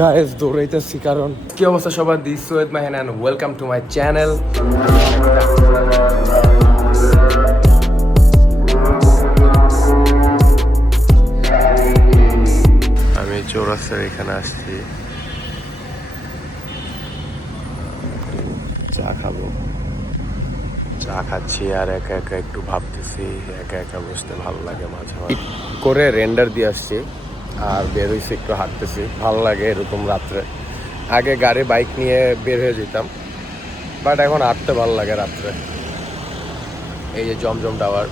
Guys দৌড়াইতেছি কারণ কি অবস্থা সবার, this Syed Mahin and welcome to my channel. আমি চৌরাস্তার এখানে আসছি, চা খাবো। চা খাচ্ছি আর একা একা একটু ভাবতেছি, একা একা বসতে ভালো লাগে মাঝে মাঝে করে রেন্ডার দিয়ে আসছি আর বের হয়েছি, একটু হাঁটতেছি, ভালো লাগে এরকম রাত্রে। আগে গাড়ি বাইক নিয়ে বের হয়ে যেতাম, বাট এখন হাঁটতে ভালো লাগে রাত্রে। এই যে জমজম টাওয়ার,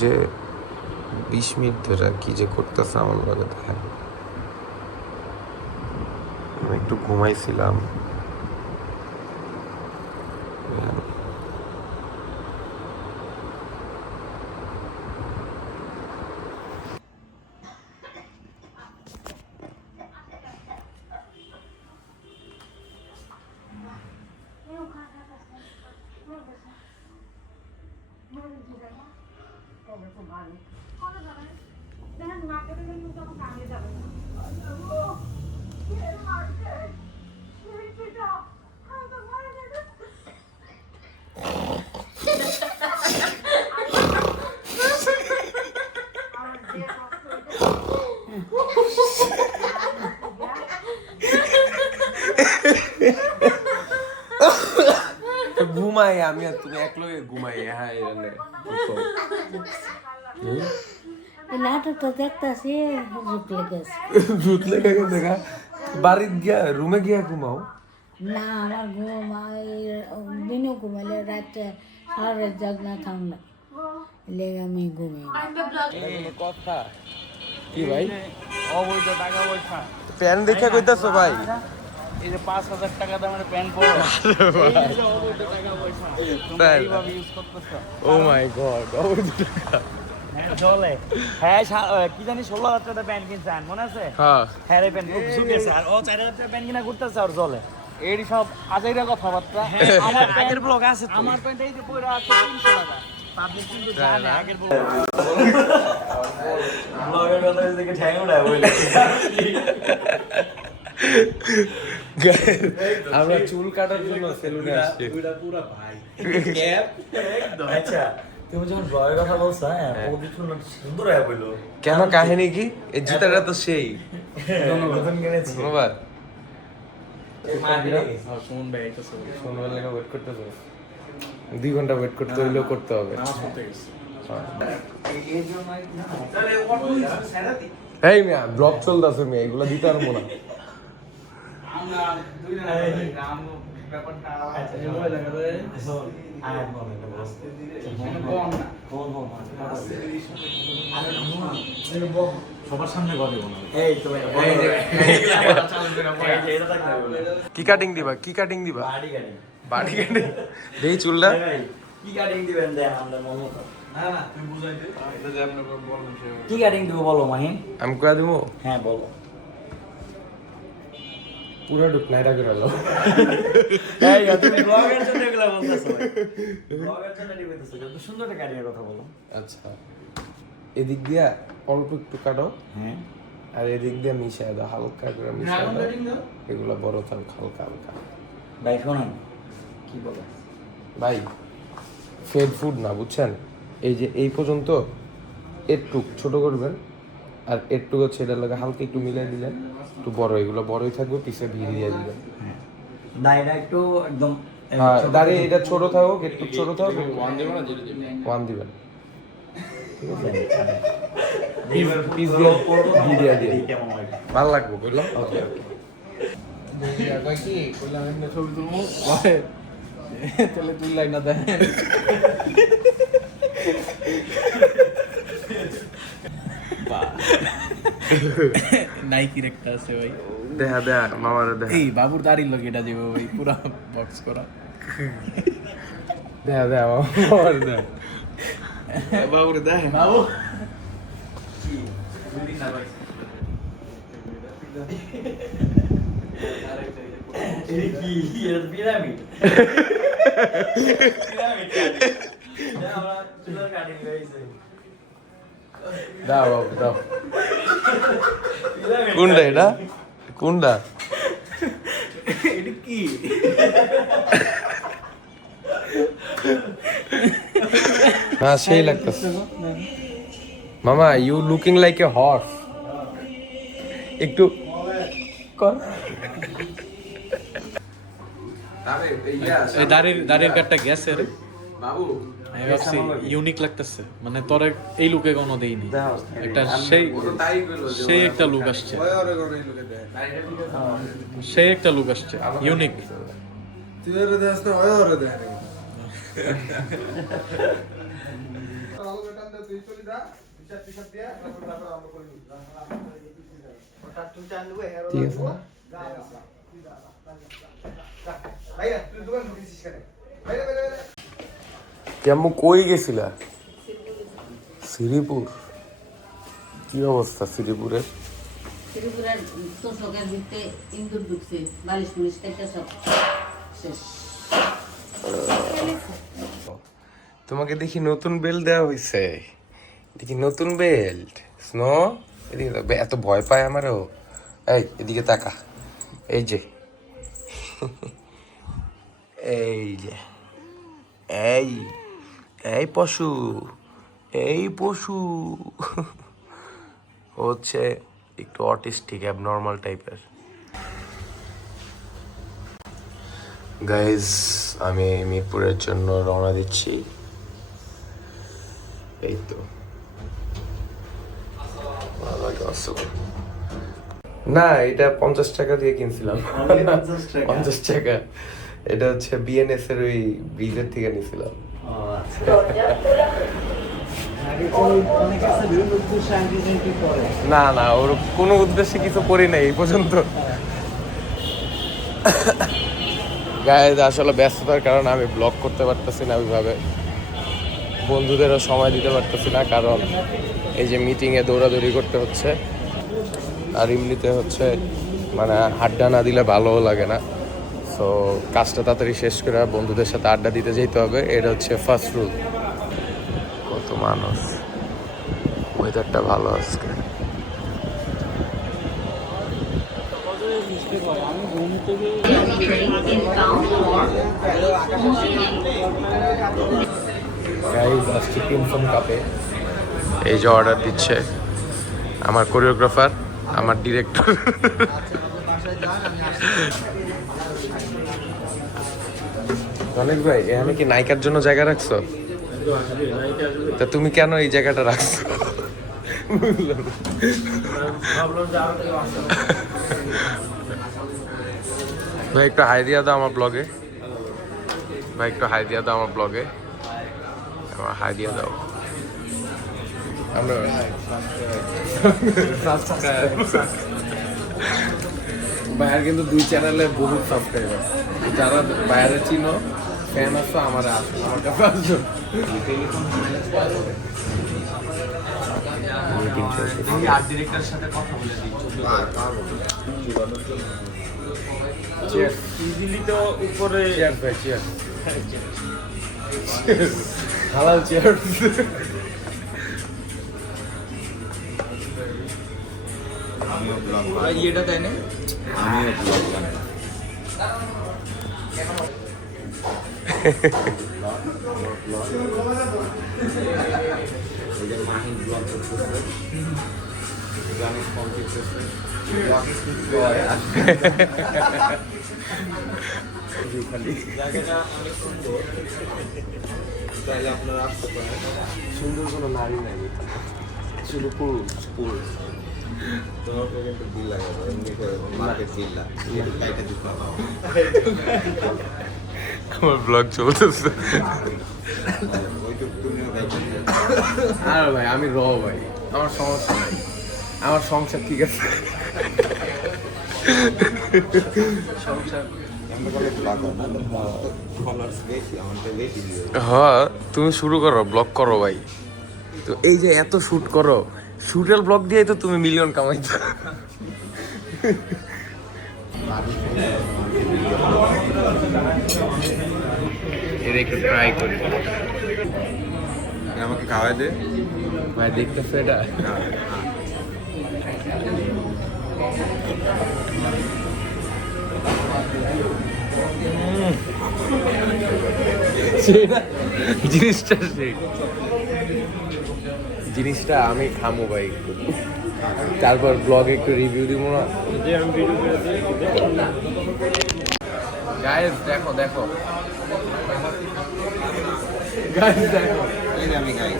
যে 20 মিনিট ধরে কি যে করতেছে আমার লগে দেখেন। আমি একটু ঘুমাইছিলাম, ঘুমাই আমি আর তুমি এক লগে ঘুমাই। হ্যাঁ নাটকটা দেখতেছি ভূত লেগে দেখা বাড়ির গিয়া রুমে গিয়া ঘুমাও না। আমার দিনও ঘুমাইলে রাত্রে সারা জাগ না থাম না লেগে আমি ঘুমাই। কথা কি ভাই? অবৈধ টাকা পয়সা প্যান দেখে কইতাছো ভাই? এই যে 5,000 টাকা দামের প্যান্ট পরে অবৈধ টাকা পয়সা তোমরা এইভাবে ইউজ করতেছো। ও মাই গড, অবৈধ টাকা। চলে হ্যাঁ, কি জানি 16,000 টাকা প্যান্ট কিনছেন মনে আছে? হ্যাঁ হ্যাঁ রে প্যান্ট খুব ঝুঁকেছে আর ও 4,000 টাকা প্যান্ট কিনা করতেছে আর চলে। এরই সব আজাইরা কথাবার্তা। আমার আগের ব্লগ আছে, আমার প্যান্ট এই যে পয়রা আছে 300 টাকা। পাবলিক কিন্তু জানে আগের ব্লগ। ব্লগের কথা দেখে ঠ্যাং উড়ায় বলে। আমরা চুল কাটার জন্য সেলুনে আসছি। পুরো ভাই ক্যাপ একদম। আচ্ছা তুমি যখন ব্লগের কথা বলছো, হ্যাঁ ও দেখুন সুন্দর হয়ে বললো। কেন, কাহিনী কি? এই জুতাটা তো সেই নতুন কিনেছি। ধন্যবাদ। শুনুন ভাই এটা সব শোনবার লেগে ওয়েট করতেছো? 2 ঘন্টা ওয়েট করতে হইলেও করতে হবে। এই মিয়া ব্লগ চলতেছে মিয়া, এগুলো দিতে পারবো না। সবার সামনে গলে কি কাটিং দিবা? কি কাটিং দিবা? বাড়ি কাটিং দেই চুলটা। কি কাটিং দিবেন দেন আমরা মনে তো। না না তুমি বুঝাই দে এটা যে আপনি বলবেন কি কাটিং দিব বলো মাহিন। আমি কয়া দেবো হ্যাঁ বলো। পুরো ডুপ্লাইটা করে লো। এই তুমি ব্লগের জন্য এগুলা বলতেছো। ব্লগের জন্য দিবেনছো কত সুন্দর একটা কাটিংয়ের কথা বলো। আচ্ছা এদিক দিয়া অল্প একটু কাটো, হ্যাঁ আর এদিক দিয়ে মিশায় দাও, হালকা করে মিশায় দাও। এগুলো বড় থাক হালকা হালকা। ভাই শোনেন কি বলো ভাই, ফেড ফুড না বুঝছেন। এই যে এই পর্যন্ত এরটুক ছোট করবেন, আর এরটুক হচ্ছে এটার লাগে হালকা একটু মিলিয়ে দিলেন, একটু বড়, এগুলো বড়ই থাকবে, পিছে ভিড় দিয়ে দিবেন। দাইটা একটু একদম হ্যাঁ দাঁড়িয়ে এটা ছোট থাকুক, একটু ছোট থাকুক। 1 দিবেন, ঠিক আছে? পিস দিয়ে ঘি দিয়ে দিয়ে কেমন লাগে ভালো লাগবে বুঝলাম। ওকে কি বললাম এমনি ছবি তুলবো তাহলে তুই লাইন না দেয়। নাইকির একটা আছে ভাই, দেখা দেখা মামার দেখা, এই বাবুর দাড়ির লোক এটা দিব ভাই, পুরা বক্স করা। দেখা দেখা মামার দেখা। বাবুর দেখ বাবু কি এর পিরামিড আমরা চুলার কাটিং হইছে দাও বাবু দাও। কোনটা এটা কোনটা এটা কি না সেই লাগতেছে মামা you looking like a horse একটু কর এই দাড়ির কাটটা গেছে রে বাবু আমি ভাবছি ইউনিক লাগতেছে মানে তোর এই লুকে কোনো দেইনি একটা সেই একটা লুক আসছে সেই একটা লুক আসছে ইউনিক কেমন কই গেছিলা শ্রীপুর কি অবস্থা শ্রীপুরের ত্রিপুরার তোষকের ভিতরে ইন্দুর ঢুকছে বালিশ মুলিশ কেটে সব শেষ। তোমাকে দেখি নতুন বেল্ট দেওয়া হয়েছে দেখি নতুন বেল্ট স্নো এদিকে এত ভয় পায় আমারও এই এদিকে তাকা এই যে এই যে এই এই পশু এই পশু হচ্ছে একটু অটিস্টিক অ্যাবনর্মাল টাইপের গাইজ আমি মিরপুরের জন্য রওনা দিচ্ছি এই তো না এটা 50 টাকা দিয়ে কিনছিলাম 50 টাকা এটা হচ্ছে বিএনএস এর ওই ব্রিজের থেকে নিয়েছিলাম না না ওর কোনো উদ্দেশ্যে কিছু করি নাই এই পর্যন্ত গাইজ আসলে ব্যস্ততার কারণে আমি ব্লগ করতে পারতেছি না ওইভাবে বন্ধুদেরও সময় দিতে পারতেছি না কারণ এই যে মিটিংয়ে দৌড়াদৌড়ি করতে হচ্ছে আর এমনিতে হচ্ছে মানে আড্ডা না দিলে ভালোও লাগে না সো কাজটা তাড়াতাড়ি শেষ করে বন্ধুদের সাথে আড্ডা দিতে যেতে হবে এটা হচ্ছে ফার্স্ট রুল কত মানুষ ওয়েদারটা ভালো আজকে এই যে অর্ডার দিচ্ছে আমার কোরিওগ্রাফার আমার ডিরেক্টর রনিক ভাই এখানে কি নায়িকার জন্য জায়গা রাখছো তা তুমি কেন এই জায়গাটা রাখছো ভাই একটু হাই দিয়া দাও আমার ব্লগে ভাই একটু হাই দিয়া দাও আমার ব্লগে আমার হাই দিয়া দাও আমরা ভাইয়ার কিন্তু 2 চ্যানেলে বহুত সাবস্ক্রাইবার যারা বাইরে চিনো ফ্যান আছো আমার কাছে আসো আর্ট ডিরেক্টরের সাথে কথা বলে দিই ইজিলি তো উপরে চেয়ার ভাই চেয়ার হালাল চেয়ার এটা তাই না সুন্দর কোনো নারী নাই শুধু পুরুষ পুরুষ তোমাকে কিন্তু বিল লাগাবো এমনি করে মাকে বিল লাগে কাইটা দিতে হবে আমার ব্লগ চলতেছে ওইটুকু তুমিও কাইটা আর ভাই আমি র ভাই আমার সমস্যা নাই আমার সংসার ঠিক আছে সংসার আমরা বলে ব্লগ ফলোয়ার্স বেশি আমাদের বেশি হ্যাঁ তুমি শুরু করো ব্লগ করো ভাই তো এই যে এত শুট করো শুটের ব্লগ দিয়ে তো তুমি মিলিয়ন কামাইছো এর একটু ট্রাই করি আমাকে খাওয়াই দে ভাই দেখতেছো এটা সেই না জিনিসটা সেই জিনিসটা আমি খামো ভাই একটু তারপর ব্লগে একটু রিভিউ দিব না গাইস দেখো দেখো গাইস দেখো এই যে আমি খাই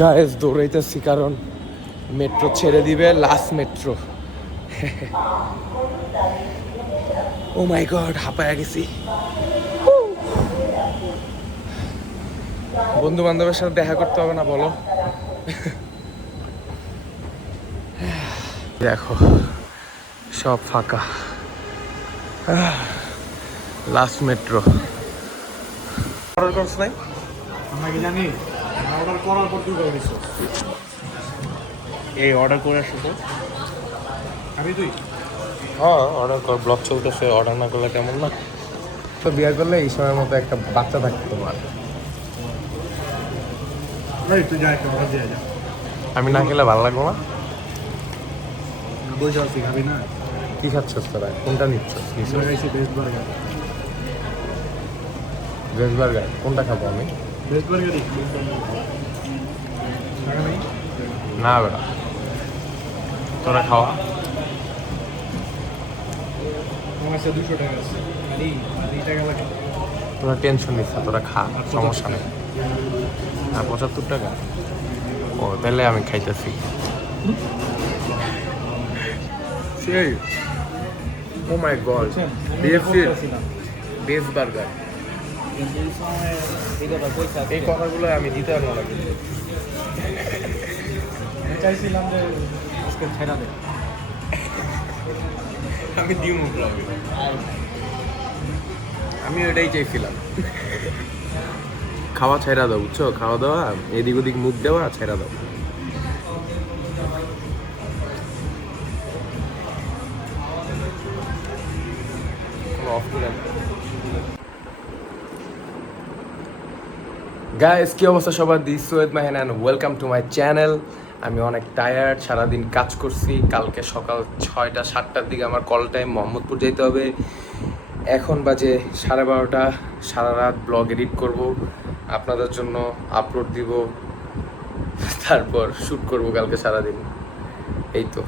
গাইস দৌড়াইতেছি কারণ মেট্রো ছেড়ে দিবে লাস্ট মেট্রো ও মাই গড হাঁপায়া গেছি বন্ধু বান্ধবের সাথে দেখা করতে হবে না বলো দেখো সব ফাঁকা লাস্ট মেট্রো অর্ডার করছ নাই আমরা কি জানি অর্ডার করার পর তুই করে দিছো এই অর্ডার করে আসো তো আমি তুই হ্যাঁ অর্ডার কর ব্লগ চলতেছে অর্ডার না করলে কেমন না তো বিয়ে করলে এই সময়ের মতো একটা বাচ্চা থাকতো তোমার এই তুই যা একটা অর্ডার দিয়ে যা আমি না খেলে ভালো লাগবো না বসে আছি খাবি না কি খাচ্ছস তোরা কোনটা নিচ্ছস কিছু লাগাইছি বেস্ট বার্গার ভেজ বার্গার কোনটা খাবো আমি বেস্ট বার্গারই না বেটা তোরা খাওয়া আমার কাছে 200 টাকা আছে এই টাকা লাগে তোরা টেনশন নিস না তোরা খা সমস্যা নেই আর 75 টাকা ও তাহলে আমি খাইতেছি সেই ও মাই গড বেস্ট বার্গার এই কথাগুলো আমি দিতে পারবো না কিন্তু চাইছিলাম যে আজকে ছেড়া দে আমি দিই মুখ ব্লগে আমি ওটাই চাইছিলাম খাওয়া ছেড়া দাও বুঝছো খাওয়া দাওয়া এদিক ওদিক মুখ দেওয়া ছেড়া দাও গাইস কি অবস্থা সবার this Syed Mahin and welcome to my channel আমি অনেক টায়ার্ড সারাদিন কাজ করছি কালকে সকাল 6টা 7টার দিকে আমার কল টাইম মোহাম্মদপুর যেতে হবে এখন বাজে 12:30 সারা রাত ব্লগ এডিট করব আপনাদের জন্য আপলোড দিব তারপর শ্যুট করব কালকে সারাদিন এই তো